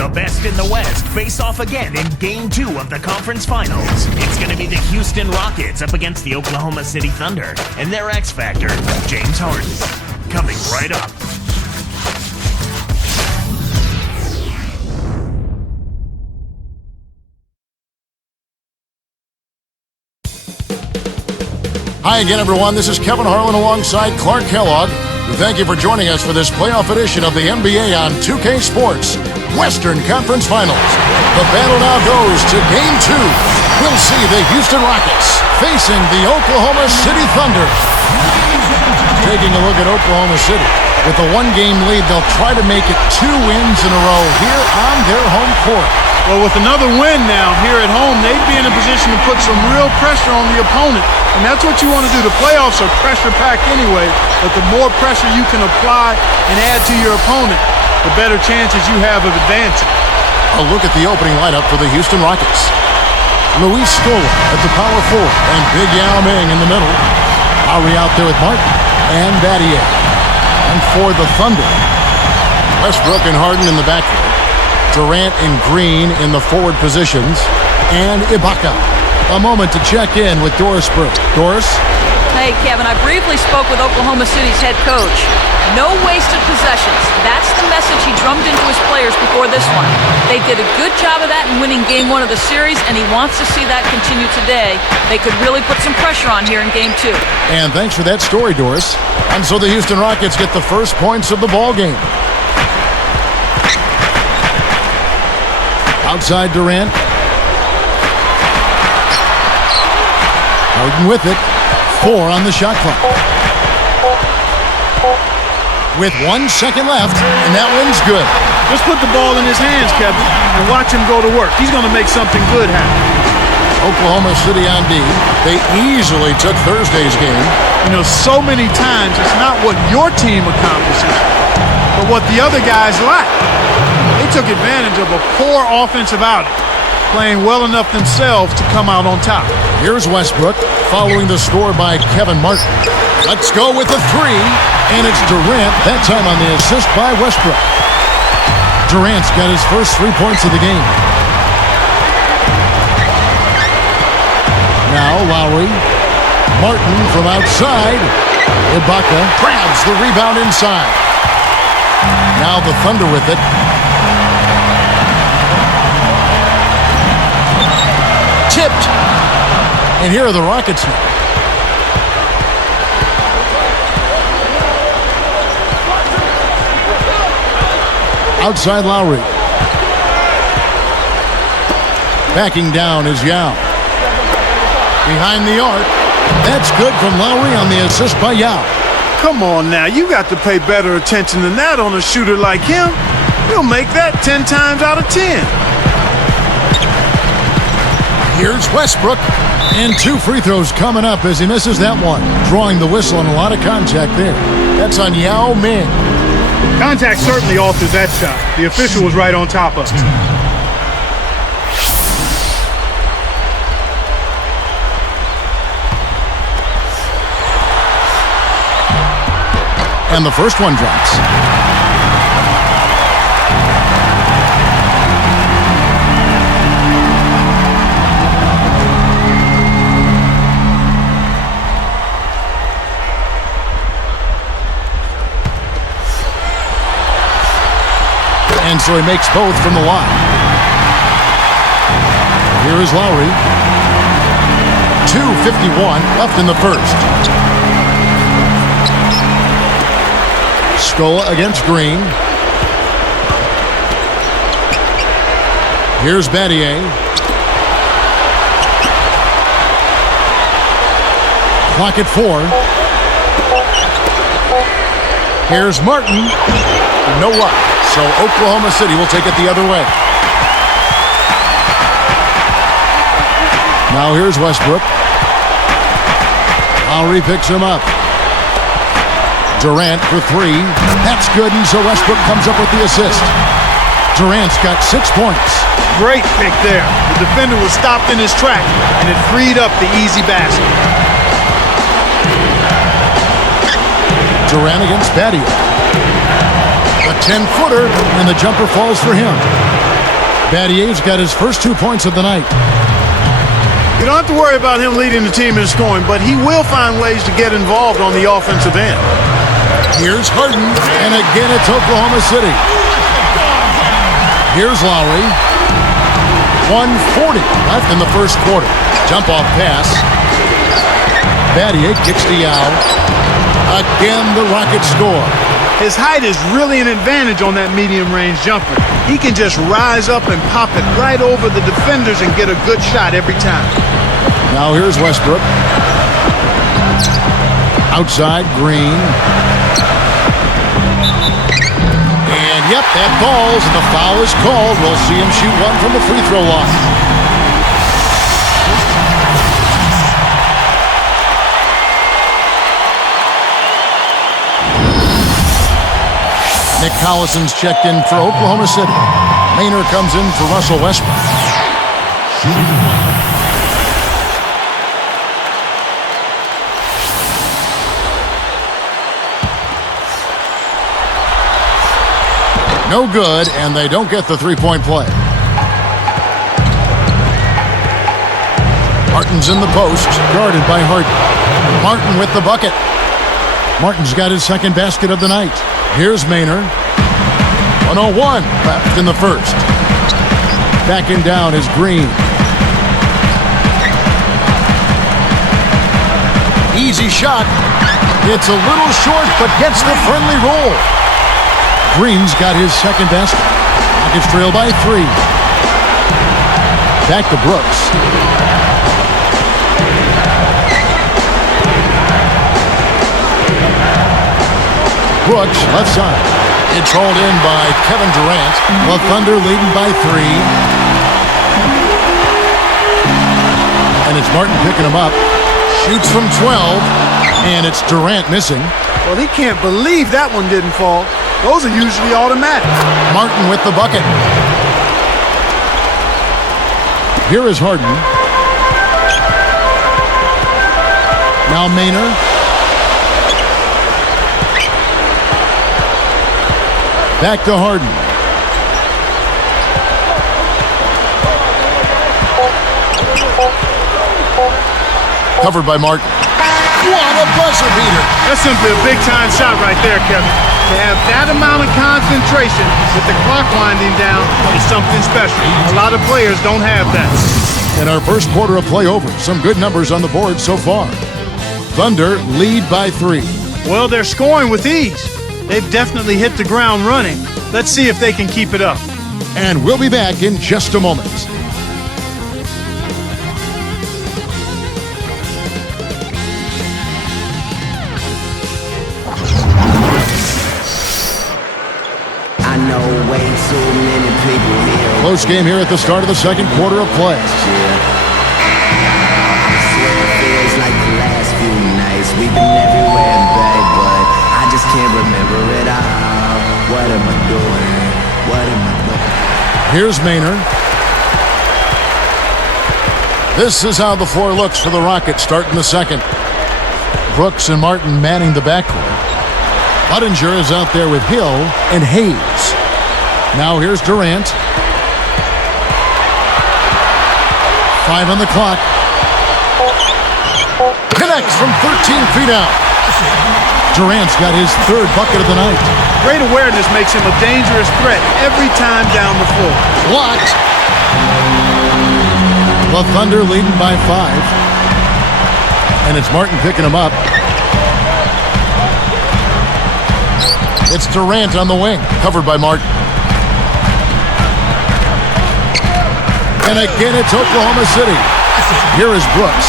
The best in the West face off again in Game 2 of the conference finals. It's going to be the Houston Rockets up against the Oklahoma City Thunder and their X Factor, James Harden. Coming right up. Hi again, everyone. This is Kevin Harlan alongside Clark Kellogg. We thank you for joining us for this playoff edition of the NBA on 2K Sports Western Conference Finals. The battle now goes to Game 2. We'll see the Houston Rockets facing the Oklahoma City Thunder. Taking a look at Oklahoma City. With a one-game lead, they'll try to make it 2 wins in a row here on their home court. Well, with another win now here at home, they'd be in a position to put some real pressure on the opponent. And that's what you want to do. The playoffs are pressure-packed anyway, but the more pressure you can apply and add to your opponent, the better chances you have of advancing. A look at the opening lineup for the Houston Rockets. Luis Scola at the power forward and Big Yao Ming in the middle. Lowry out there with Martin and Battier. And for the Thunder, Westbrook and Harden in the backcourt. Durant and Green in the forward positions. And Ibaka. A moment to check in with Doris Burke. Doris? Hey, Kevin, I briefly spoke with Oklahoma City's head coach. No wasted possessions. That's the message he drummed into his players before this one. They did a good job of that in winning Game 1 of the series, and he wants to see that continue today. They could really put some pressure on here in Game 2. And thanks for that story, Doris. And so the Houston Rockets get the first points of the ball game. Outside Durant. Harden with it. 4 on the shot clock. With 1 second left, and that one's good. Just put the ball in his hands, Kevin, and watch him go to work. He's going to make something good happen. Oklahoma City on D. They easily took Thursday's game. You know, so many times it's not what your team accomplishes, but what the other guys lack. They took advantage of a poor offensive outing, playing well enough themselves to come out on top. Here's Westbrook, following the score by Kevin Martin. Let's go with the 3, and it's Durant, that time on the assist by Westbrook. Durant's got his first 3 points of the game. Now Lowry. Martin from outside. Ibaka grabs the rebound inside. Now the Thunder with it. Tipped. And here are the Rockets now. Outside Lowry. Backing down is Yao. Behind the arc. That's good from Lowry on the assist by Yao. Come on now, you got to pay better attention than that on a shooter like him. He'll make that 10 times out of 10. Here's Westbrook. And 2 free throws coming up as he misses that one. Drawing the whistle and a lot of contact there. That's on Yao Ming. Contact certainly altered that shot. The official was right on top of it. And the first one drops. And so he makes both from the line. Here is Lowry. 2:51 left in the first. Scola against Green. Here's Battier. Clock at 4. Here's Martin. No luck. So Oklahoma City will take it the other way. Now here's Westbrook. Lowry picks him up. Durant for 3. That's good, and so Westbrook comes up with the assist. Durant's got 6 points. Great pick there. The defender was stopped in his track, and it freed up the easy basket. Durant against Battier. A 10-footer, and the jumper falls for him. Battier's got his first 2 points of the night. You don't have to worry about him leading the team in scoring, but he will find ways to get involved on the offensive end. Here's Harden, and again it's Oklahoma City. Here's Lowry. 1:40 left in the first quarter. Jump-off pass. Battier kicks the out. Again, the Rockets score. His height is really an advantage on that medium-range jumper. He can just rise up and pop it right over the defenders and get a good shot every time. Now here's Westbrook. Outside, Green. And yep, that falls, and the foul is called. We'll see him shoot one from the free throw line. Nick Collison's checked in for Oklahoma City. Maynard comes in for Russell Westbrook. No good, and they don't get the three-point play. Martin's in the post, guarded by Harden. Martin with the bucket. Martin's got his second basket of the night. Here's Maynard. 1:01 left in the first. Backing down is Green. Easy shot. It's a little short, but gets the friendly roll. Green's got his second basket. Rockets trail by 3. Back to Brooks. Brooks, left side. It's hauled in by Kevin Durant. The Thunder leading by 3. And it's Martin picking him up. Shoots from 12. And it's Durant missing. Well, he can't believe that one didn't fall. Those are usually automatic. Martin with the bucket. Here is Harden. Now Maynard. Back to Harden. Covered by Martin. What a buzzer beater. That's simply a big-time shot right there, Kevin. To have that amount of concentration with the clock winding down is something special. A lot of players don't have that. In our first quarter of play over, some good numbers on the board so far. Thunder lead by 3. Well, they're scoring with ease. They've definitely hit the ground running. Let's see if they can keep it up. And we'll be back in just a moment. I know way too many people here. Close game here at the start of the second quarter of play. I swear it feels like the last few nights. We've been everywhere, babe, but I just can't remember it all. What am I doing? What am I doing? Here's Maynard. This is how the floor looks for the Rockets starting the second. Brooks and Martin manning the backcourt. Budinger is out there with Hill and Hayes. Now here's Durant. 5 on the clock. Connects from 13 feet out. Durant's got his third bucket of the night. Great awareness makes him a dangerous threat every time down the floor. Blocked. The Thunder leading by 5. And it's Martin picking him up. It's Durant on the wing, covered by Martin. And again, it's Oklahoma City. Here is Brooks.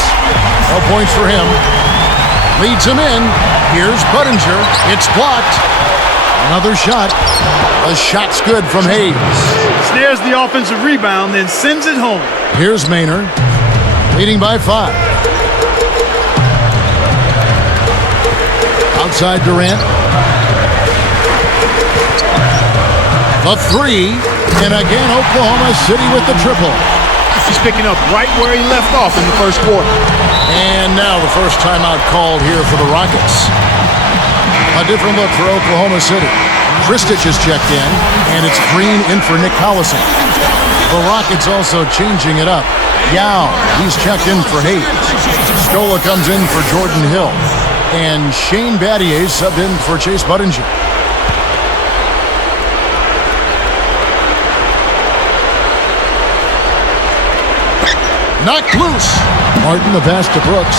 No points for him. Leads him in. Here's Budinger. It's blocked. Another shot. The shot's good from Hayes. Snares the offensive rebound, then sends it home. Here's Maynard. Leading by 5. Outside Durant. The 3, and again Oklahoma City with the triple. He's picking up right where he left off in the first quarter. And now the first timeout called here for the Rockets. A different look for Oklahoma City. Kristich is checked in, and it's Green in for Nick Collison. The Rockets also changing it up. Yao, he's checked in for Hayes. Scola comes in for Jordan Hill. And Shane Battier subbed in for Chase Budinger. Knocked loose. Martin, the pass to Brooks.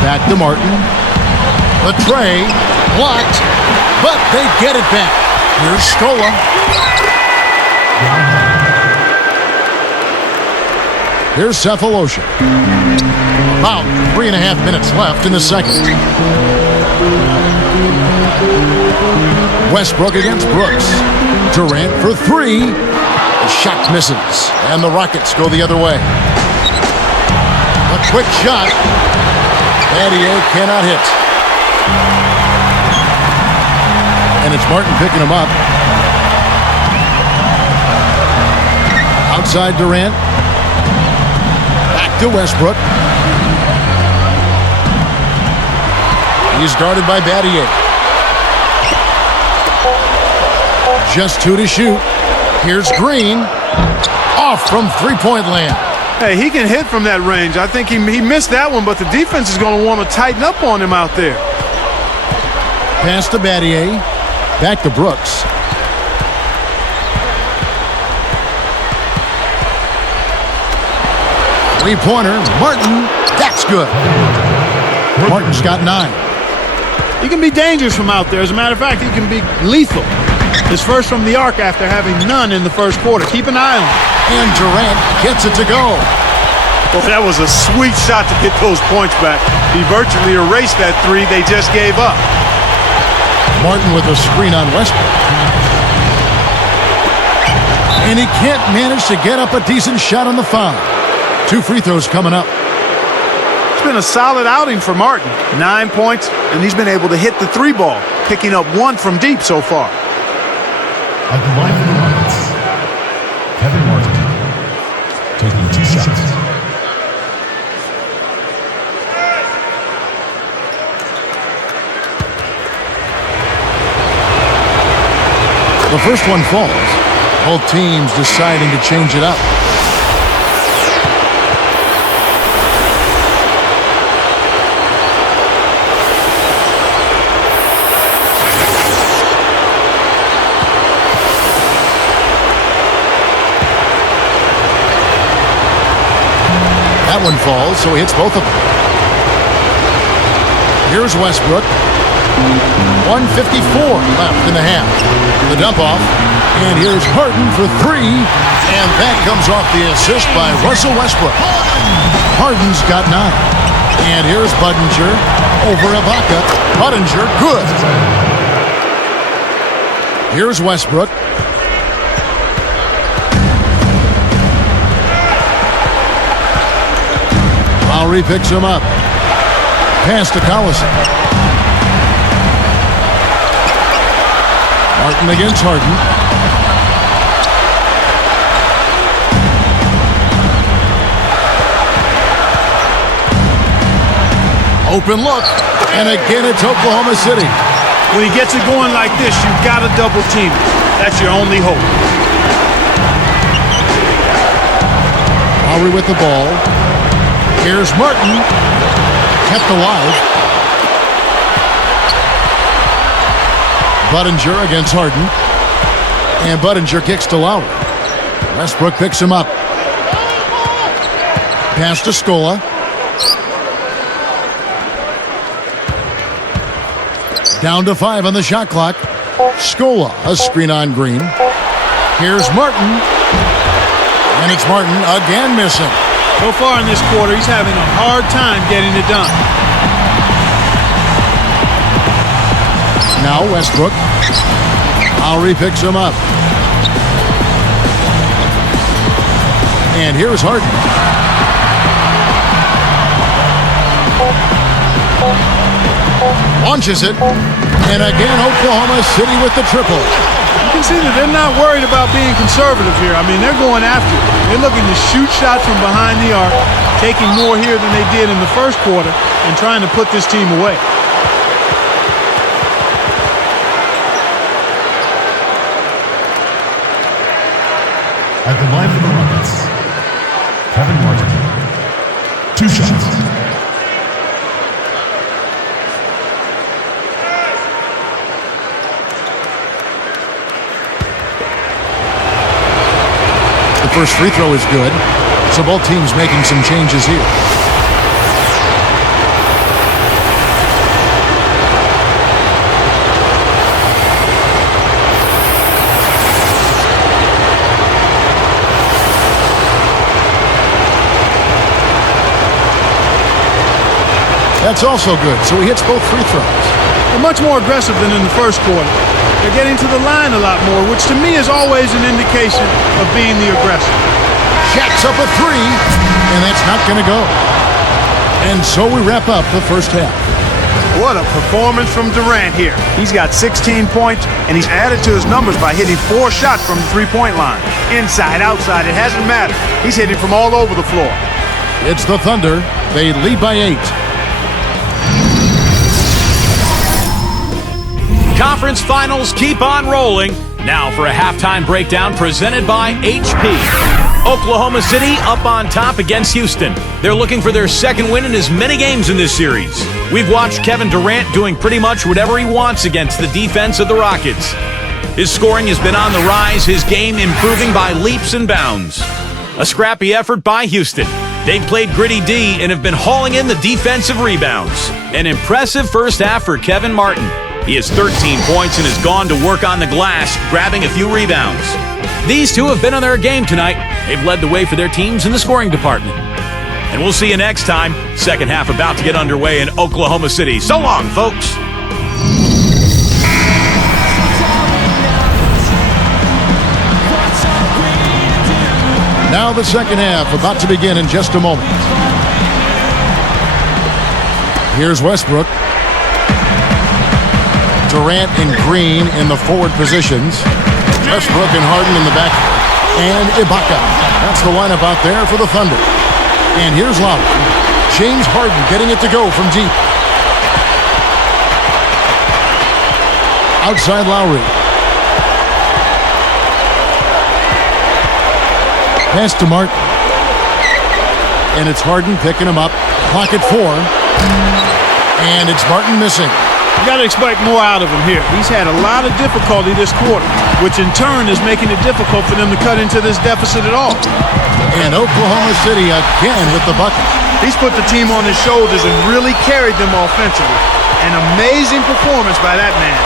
Back to Martin. The tray. Blocked. But they get it back. Here's Scola. Here's Cephalosha. About 3.5 minutes left in the second. Westbrook against Brooks. Durant for three. The shot misses. And the Rockets go the other way. A quick shot. Battier cannot hit. And it's Martin picking him up. Outside Durant. Back to Westbrook. He's guarded by Battier. Just 2 to shoot. Here's Green. Off from three-point land. Hey, he can hit from that range. I think he missed that one, but the defense is going to want to tighten up on him out there. Pass to Battier. Back to Brooks. Three-pointer. Martin. That's good. Martin's got 9. He can be dangerous from out there. As a matter of fact, he can be lethal. His first from the arc after having none in the first quarter. Keep an eye on him. And Durant gets it to go. Well, that was a sweet shot to get those points back. He virtually erased that three they just gave up. Martin with a screen on Westbrook. And he can't manage to get up a decent shot on the foul. 2 free throws coming up. It's been a solid outing for Martin. 9 points, and he's been able to hit the three ball, picking up 1 from deep so far. At the line for the Rockets, Kevin Martin taking 2 shots. The first one falls. Both teams deciding to change it up. That one falls, so he hits both of them. Here's Westbrook. 1:54 left in the half. The dump off. And here's Harden for 3. And that comes off the assist by Russell Westbrook. Harden's got 9. And here's Budinger over Ibaka. Budinger, good. Here's Westbrook. Lowry picks him up. Pass to Collison. Martin against Harden. Open look. And again, it's Oklahoma City. When he gets it going like this, you've got to double team it. That's your only hope. Lowry with the ball. Here's Martin. Kept alive. Budinger against Harden. And Budinger kicks to Lowry. Westbrook picks him up. Pass to Scola. Down to 5 on the shot clock. Scola, a screen on Green. Here's Martin. And it's Martin again missing. So far in this quarter, he's having a hard time getting it done. Now Westbrook. Lowry picks him up. And here's Harden. Launches it. And again, Oklahoma City with the triple. You can see that they're not worried about being conservative here. I mean, they're going after it. They're looking to shoot shots from behind the arc, taking more here than they did in the first quarter, and trying to put this team away. At the line for the Rockets, Kevin Martin. 2 shots. The first free throw is good, so both teams making some changes here. That's also good, so he hits both free throws. They're much more aggressive than in the first quarter. They're getting to the line a lot more, which to me is always an indication of being the aggressor. Shaq's up a 3, and that's not going to go. And so we wrap up the first half. What a performance from Durant here. He's got 16 points, and he's added to his numbers by hitting 4 shots from the three-point line. Inside, outside, it hasn't mattered. He's hitting from all over the floor. It's the Thunder. They lead by 8. Conference finals keep on rolling. Now for a halftime breakdown presented by HP. Oklahoma City up on top against Houston. They're looking for their second win in as many games in this series. We've watched Kevin Durant doing pretty much whatever he wants against the defense of the Rockets. His scoring has been on the rise, his game improving by leaps and bounds. A scrappy effort by Houston. They've played gritty D and have been hauling in the defensive rebounds. An impressive first half for Kevin Martin. He has 13 points and has gone to work on the glass, grabbing a few rebounds. These two have been on their game tonight. They've led the way for their teams in the scoring department. And we'll see you next time. Second half about to get underway in Oklahoma City. So long, folks. Now the second half about to begin in just a moment. Here's Westbrook. Durant and Green in the forward positions. Westbrook and Harden in the back. And Ibaka. That's the lineup out there for the Thunder. And here's Lowry. James Harden getting it to go from deep. Outside Lowry. Pass to Martin. And it's Harden picking him up. Clock at 4. And it's Martin missing. You got to expect more out of him here. He's had a lot of difficulty this quarter, which in turn is making it difficult for them to cut into this deficit at all. And Oklahoma City again with the bucket. He's put the team on his shoulders and really carried them offensively. An amazing performance by that man.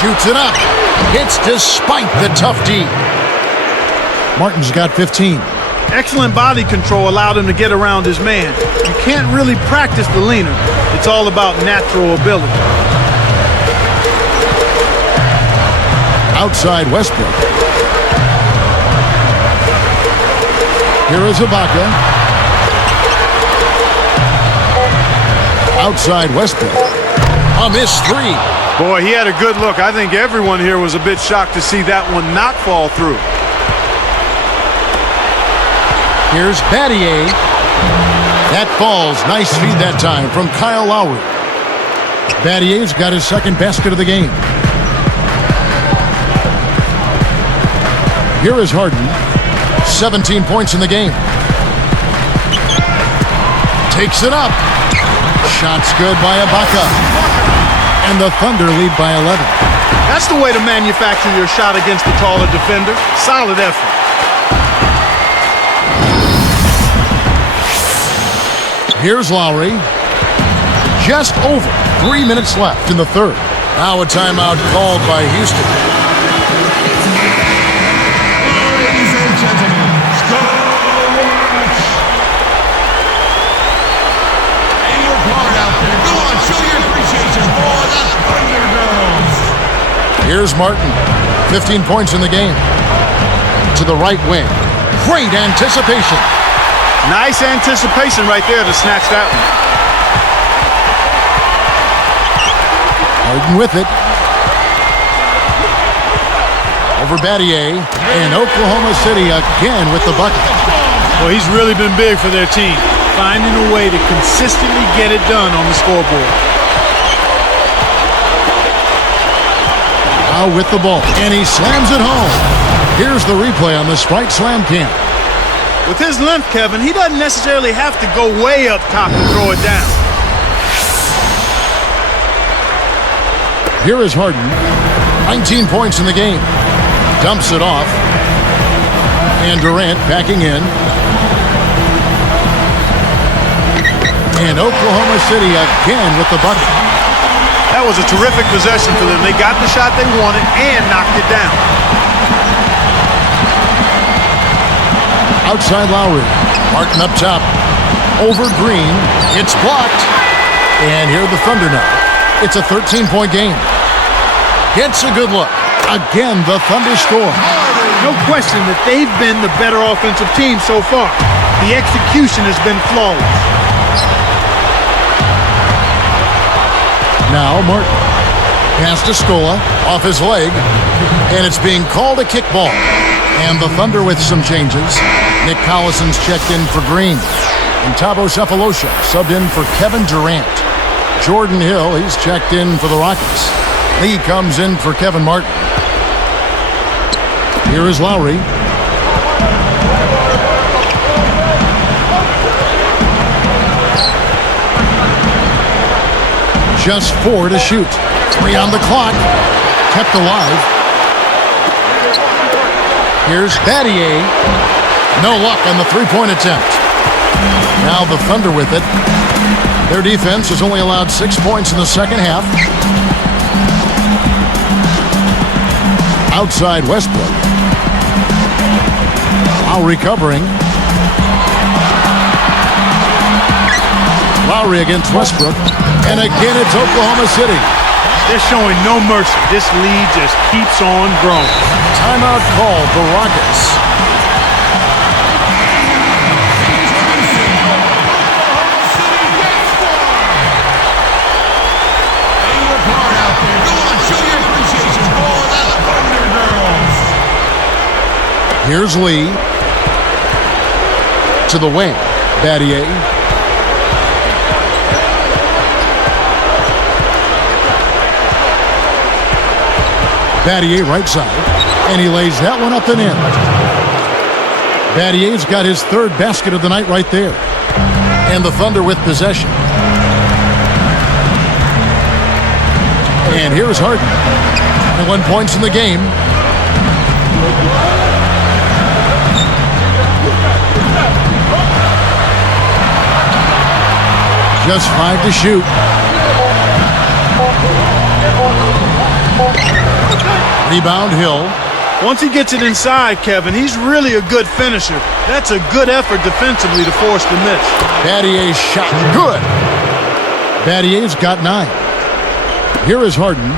Shoots it up. Hits despite the tough D. Martin's got 15. Excellent body control allowed him to get around his man. You can't really practice the leaner. It's all about natural ability. Outside Westbrook. Here is Ibaka. Outside Westbrook. A missed 3. Boy, he had a good look. I think everyone here was a bit shocked to see that one not fall through. Here's Battier. That falls. Nice feed that time from Kyle Lowry. Battier's got his second basket of the game. Here is Harden. 17 points in the game. Takes it up. Shot's good by Ibaka. And the Thunder lead by 11. That's the way to manufacture your shot against the taller defender. Solid effort. Here's Lowry. Just over 3 minutes left in the third. Now a timeout called by Houston. Ladies and gentlemen, Scotch! And your part out there, go on, show your appreciation for the Thunder Girls. Here's Martin. 15 points in the game. To the right wing. Great anticipation. Nice anticipation right there to snatch that one. Harden with it. Over Battier. And Oklahoma City again with the bucket. Well, he's really been big for their team, finding a way to consistently get it done on the scoreboard. Now with the ball, and he slams it home. Here's the replay on the Sprite Slam Cam. With his length, Kevin, he doesn't necessarily have to go way up top to throw it down. Here is Harden. 19 points in the game. Dumps it off. And Durant backing in. And Oklahoma City again with the bucket. That was a terrific possession for them. They got the shot they wanted and knocked it down. Outside Lowry. Martin up top. Over Green. It's blocked. And here the Thunder now. It's a 13-point game. Gets a good look. Again, the Thunder score. No question that they've been the better offensive team so far. The execution has been flawless. Now Martin. Pass to Scola. Off his leg. And it's being called a kickball. And the Thunder with some changes. Nick Collison's checked in for Green. And Thabo Sefolosha subbed in for Kevin Durant. Jordan Hill, he's checked in for the Rockets. Lee comes in for Kevin Martin. Here is Lowry. Just 4 to shoot. 3 on the clock. Kept alive. Here's Battier. No luck on the three-point attempt. Now the Thunder with it. Their defense has only allowed 6 points in the second half. Outside Westbrook. Lowry covering. Lowry against Westbrook. And again, it's Oklahoma City. They're showing no mercy. This lead just keeps on growing. Timeout called the Rockets. Here's Lee. To the wing. Battier. Battier right side. And he lays that one up and in. Battier's got his third basket of the night right there. And the Thunder with possession. And here's Harden. 21 points in the game. Just 5 to shoot. Rebound Hill. Once he gets it inside, Kevin, he's really a good finisher. That's a good effort defensively to force the miss. Battier's shot. Good. Battier's got 9. Here is Harden.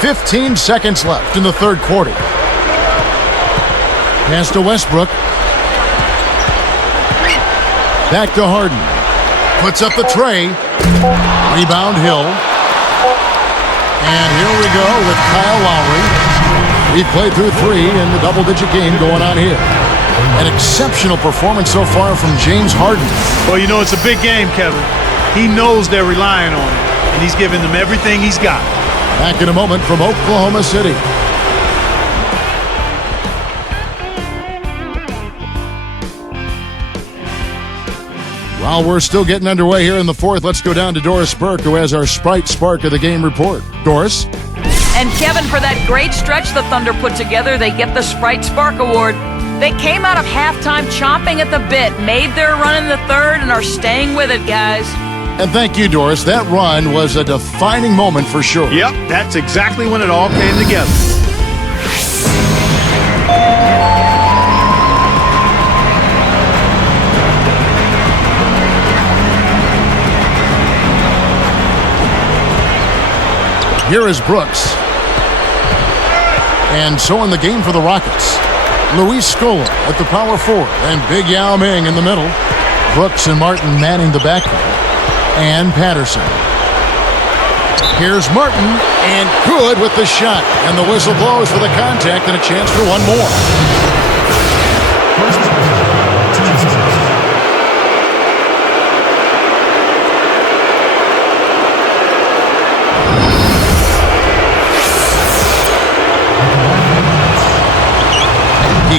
15 seconds left in the third quarter. Pass to Westbrook. Back to Harden. Puts up the tray. Rebound Hill. And here we go with Kyle Lowry. We've played through 3 in the double-digit game going on here. An exceptional performance so far from James Harden. Well, you know, it's a big game, Kevin. He knows they're relying on him, and he's giving them everything he's got. Back in a moment from Oklahoma City. While we're still getting underway here in the fourth, let's go down to Doris Burke, who has our Sprite Spark of the Game report. Doris? And Kevin, for that great stretch the Thunder put together, they get the Sprite Spark Award. They came out of halftime chomping at the bit, made their run in the third, and are staying with it, guys. And thank you, Doris. That run was a defining moment for sure. Yep, that's exactly when it all came together. Here is Brooks. And so in the game for the Rockets, Luis Scola at the power forward and Big Yao Ming in the middle. Brooks and Martin manning the backcourt. And Patterson. Here's Martin, and good with the shot. And the whistle blows for the contact and a chance for one more.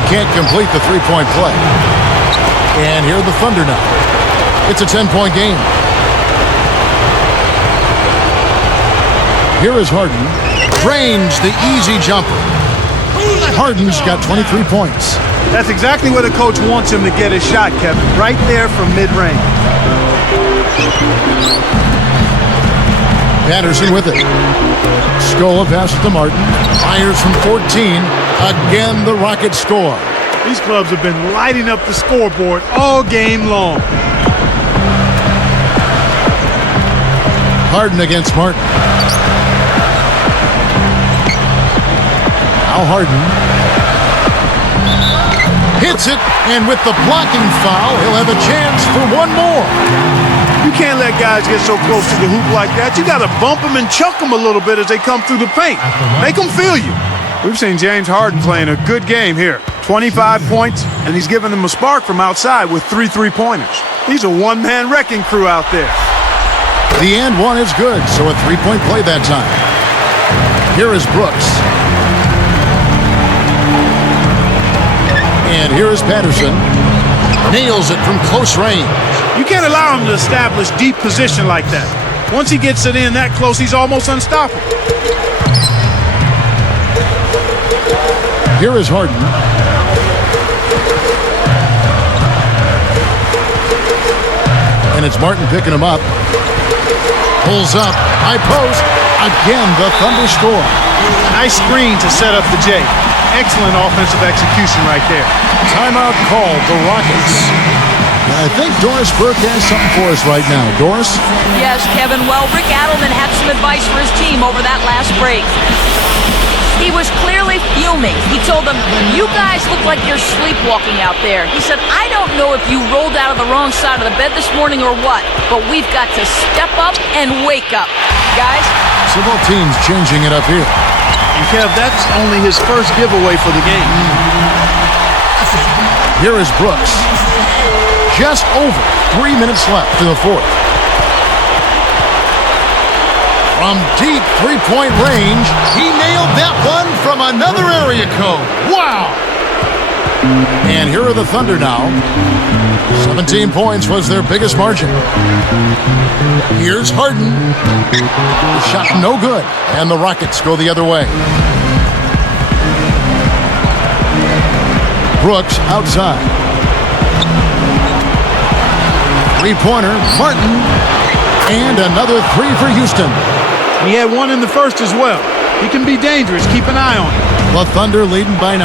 can't complete the three-point play. And here are the Thunder now. It's a 10-point game. Here is Harden. Drains the easy jumper. Harden's got 23 points. That's exactly where the coach wants him to get his shot, Kevin. Right there from mid-range. Patterson with it. Scola passes to Martin. Fires from 14. Again, the Rockets score. These clubs have been lighting up the scoreboard all game long. Harden against Martin. Now Harden hits it, and with the blocking foul, he'll have a chance for one more. You can't let guys get so close to the hoop like that. You got to bump them and chuck them a little bit as they come through the paint. Make them feel you. We've seen James Harden playing a good game here. 25 points, and he's giving them a spark from outside with 3 3-pointers. He's a one-man wrecking crew out there. The and one is good, so a three-point play that time. Here is Brooks. And here is Patterson. Nails it from close range. You can't allow him to establish deep position like that. Once he gets it in that close, he's almost unstoppable. Here is Harden. And it's Martin picking him up. Pulls up. High post. Again, the Thunder score. Nice screen to set up the J. Excellent offensive execution right there. Timeout called, the Rockets. And I think Doris Burke has something for us right now. Doris? Yes, Kevin. Well, Rick Adelman had some advice for his team over that last break. He was clearly fuming. He told them, you guys look like you're sleepwalking out there. He said, I don't know if you rolled out of the wrong side of the bed this morning or what, but we've got to step up and wake up. Guys? So both teams changing it up here. And Kev, that's only his first giveaway for the game. Here is Brooks. Just over 3 minutes left to the fourth. From deep three-point range, he nailed that one from another area code. Wow! And here are the Thunder now. 17 points was their biggest margin. Here's Harden. The shot no good, and the Rockets go the other way. Brooks outside. Three-pointer, Martin. And another three for Houston. He had one in the first as well. He can be dangerous. Keep an eye on him. The Thunder leading by 9.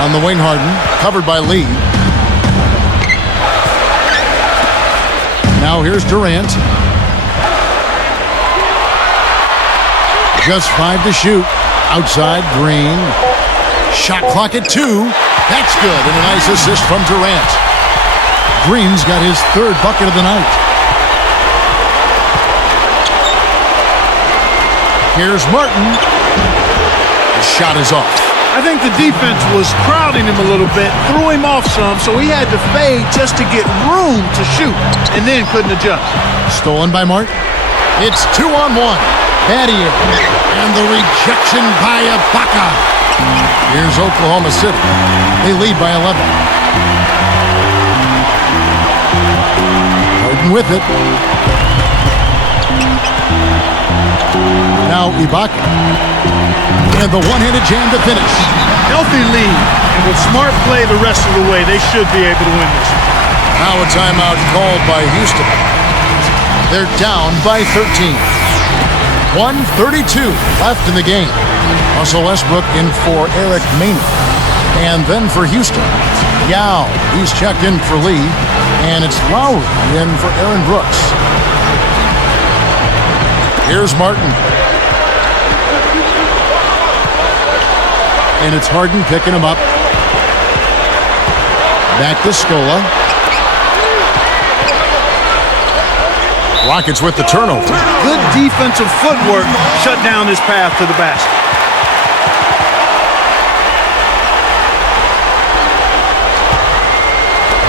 On the wing, Harden, covered by Lee. Now here's Durant. Just 5 to shoot. Outside, Green. Shot clock at 2. That's good, and a nice assist from Durant. Green's got his third bucket of the night. Here's Martin. The shot is off. I think the defense was crowding him a little bit, threw him off some, so he had to fade just to get room to shoot, and then couldn't adjust. Stolen by Martin. It's 2-on-1. Battier. And the rejection by Ibaka. Here's Oklahoma City. They lead by 11. Harden with it. Now Ibaka. And the one-handed jam to finish. Healthy lead, and with smart play the rest of the way, they should be able to win this. Now a timeout called by Houston. They're down by 13. 1:32 left in the game. Russell Westbrook in for Eric Maynard. And then for Houston, Yao. He's checked in for Lee. And it's Lowry in for Aaron Brooks. Here's Martin. And it's Harden picking him up. Back to Scola. Rockets with the turnover. Good defensive footwork shut down his path to the basket.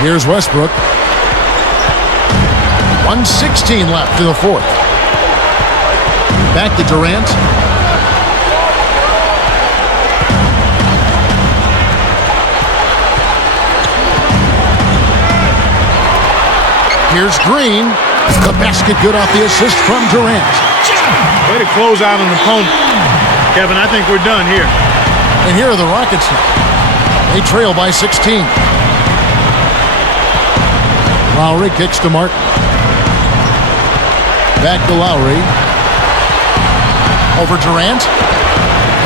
Here's Westbrook. 1:16 left to the fourth. Back to Durant. Here's Green. The basket good off the assist from Durant. Way to close out an opponent. Kevin, I think we're done here. And here are the Rockets now. They trail by 16. Lowry kicks to Martin. Back to Lowry. Over Durant.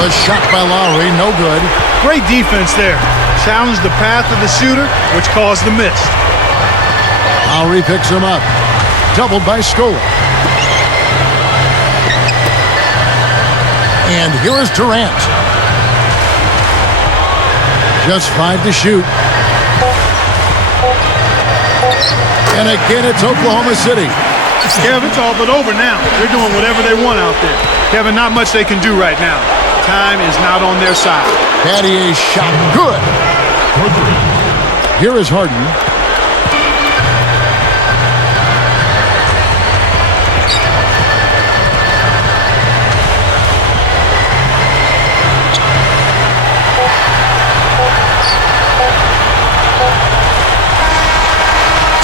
The shot by Lowry, no good. Great defense there. Challenged the path of the shooter, which caused the miss. Lowry picks him up. Doubled by Scola. And here is Durant. Just 5 to shoot. And again, it's Oklahoma City. Kevin, it's all but over now. They're doing whatever they want out there. Kevin, not much they can do right now. Time is not on their side. Battier's shot good. Here is Harden.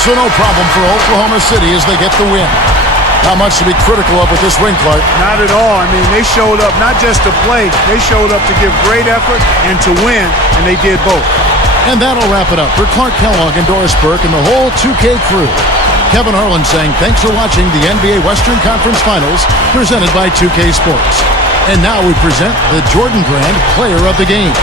So no problem for Oklahoma City as they get the win. Not much to be critical of with this win, Clark. Not at all. I mean, they showed up not just to play. They showed up to give great effort and to win, and they did both. And that'll wrap it up for Clark Kellogg and Doris Burke and the whole 2K crew. Kevin Harlan saying thanks for watching the NBA Western Conference Finals presented by 2K Sports. And now we present the Jordan Brand Player of the Game.